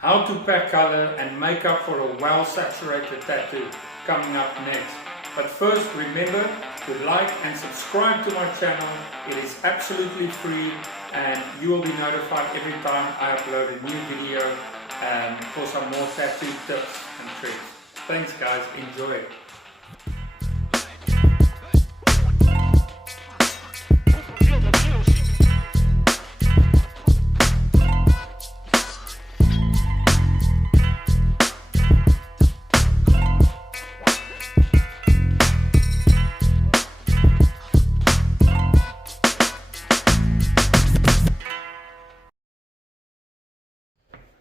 how to pack color and make up for a well saturated tattoo coming up next. But first, remember to like and subscribe to my channel. It is absolutely free and you will be notified every time I upload a new video for some more tattoo tips and tricks. Thanks guys, enjoy it.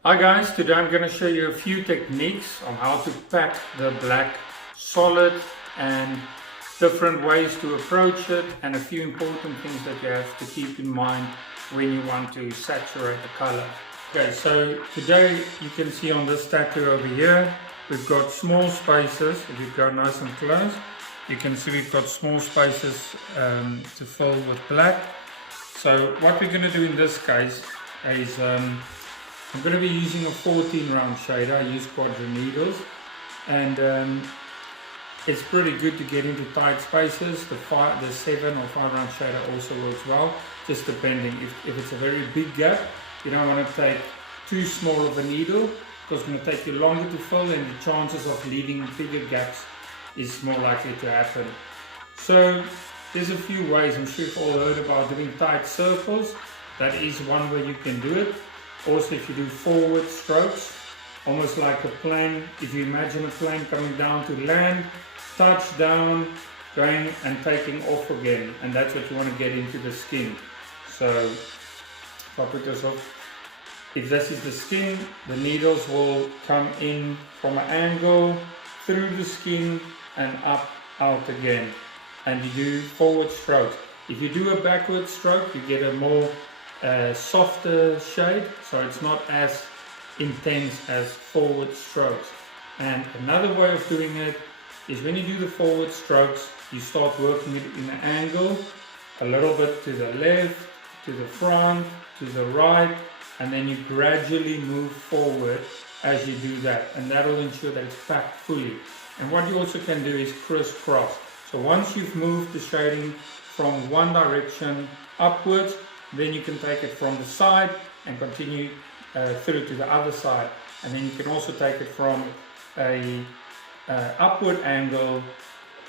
Hi guys, today I'm going to show you a few techniques on how to pack the black solid and different ways to approach it, and a few important things that you have to keep in mind when you want to saturate the color. Okay, so today you can see on this tattoo over here we've got small spaces. If you go nice and close, you can see we've got small spaces to fill with black. So what we're going to do in this case is I'm going to be using a 14 round shader. I use quadrant needles, and it's pretty good to get into tight spaces. The 7 or 5 round shader also works well, just depending. If it's a very big gap, you don't want to take too small of a needle because it's going to take you longer to fill, and the chances of leaving bigger gaps is more likely to happen. So there's a few ways. I'm sure you've all heard about doing tight circles. That is one way you can do it. Also, if you do forward strokes, almost like a plane, if you imagine a plane coming down to land, touch down, going and taking off again, and that's what you want to get into the skin. So if I put this off, if this is the skin, the needles will come in from an angle through the skin and up out again, and you do forward strokes. If you do a backward stroke, you get a more softer shade, so it's not as intense as forward strokes. And another way of doing it is when you do the forward strokes, you start working it in an angle, a little bit to the left, to the front, to the right, and then you gradually move forward as you do that, and that will ensure that it's packed fully. And what you also can do is crisscross. So once you've moved the shading from one direction upwards, then you can take it from the side and continue through to the other side, and then you can also take it from a upward angle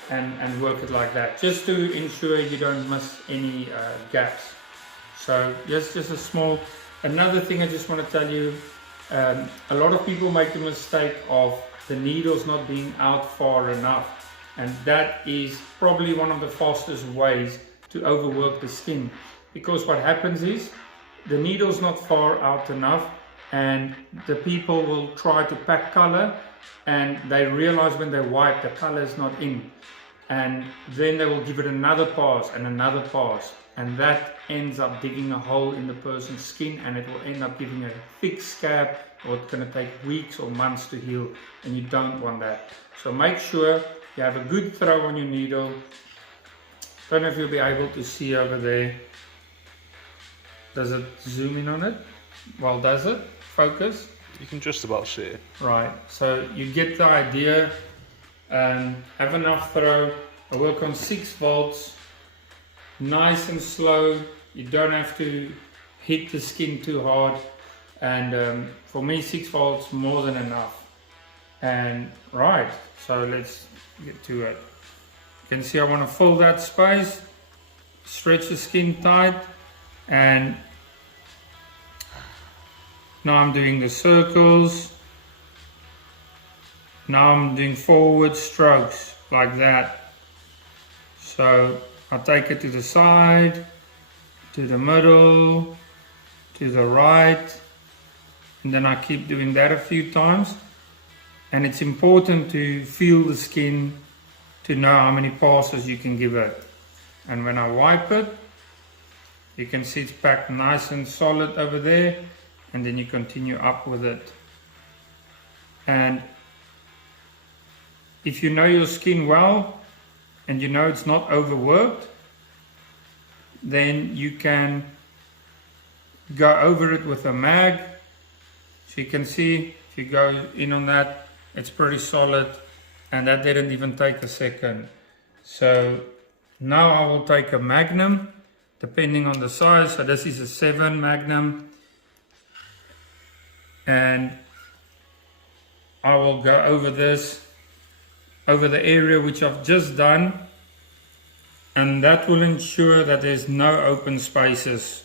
and work it like that, just to ensure you don't miss any gaps. So just a small, another thing I just want to tell you, a lot of people make the mistake of the needles not being out far enough, and that is probably one of the fastest ways to overwork the skin. Because what happens is the needle's not far out enough, and the people will try to pack color, and they realize when they wipe the color is not in, and then they will give it another pass and another pass, and that ends up digging a hole in the person's skin, and it will end up giving a thick scab, or it's going to take weeks or months to heal, and you don't want that. So make sure you have a good throw on your needle. Don't know if you'll be able to see over there. Does it zoom in on it? Well, does it? Focus? You can just about see it. Right, so you get the idea. Have enough throw. I work on 6 volts, nice and slow. You don't have to hit the skin too hard, and for me 6 volts more than enough. And right, so let's get to it. You can see I want to fill that space, stretch the skin tight, and now I'm doing the circles. Now I'm doing forward strokes like that. So I take it to the side, to the middle, to the right, and then I keep doing that a few times. And it's important to feel the skin to know how many passes you can give it. And when I wipe it, you can see it's packed nice and solid over there, and then you continue up with it. And if you know your skin well and you know it's not overworked, then you can go over it with a mag. So you can see if you go in on that, it's pretty solid, and that didn't even take a second. So now I will take a Magnum, depending on the size. So this is a 7 Magnum, and I will go over this, over the area which I've just done, and that will ensure that there's no open spaces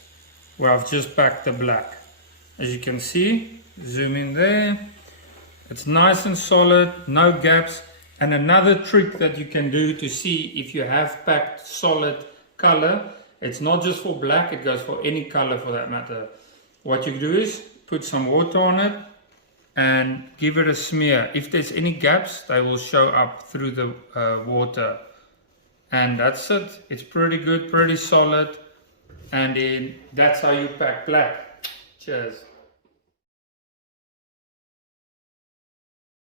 where I've just packed the black. As you can see, zoom in there, it's nice and solid, no gaps. And another trick that you can do to see if you have packed solid color, it's not just for black, it goes for any color for that matter. What you do is put some water on it and give it a smear. If there's any gaps, they will show up through the water. And that's it. It's pretty good, pretty solid. And then that's how you pack black. Cheers.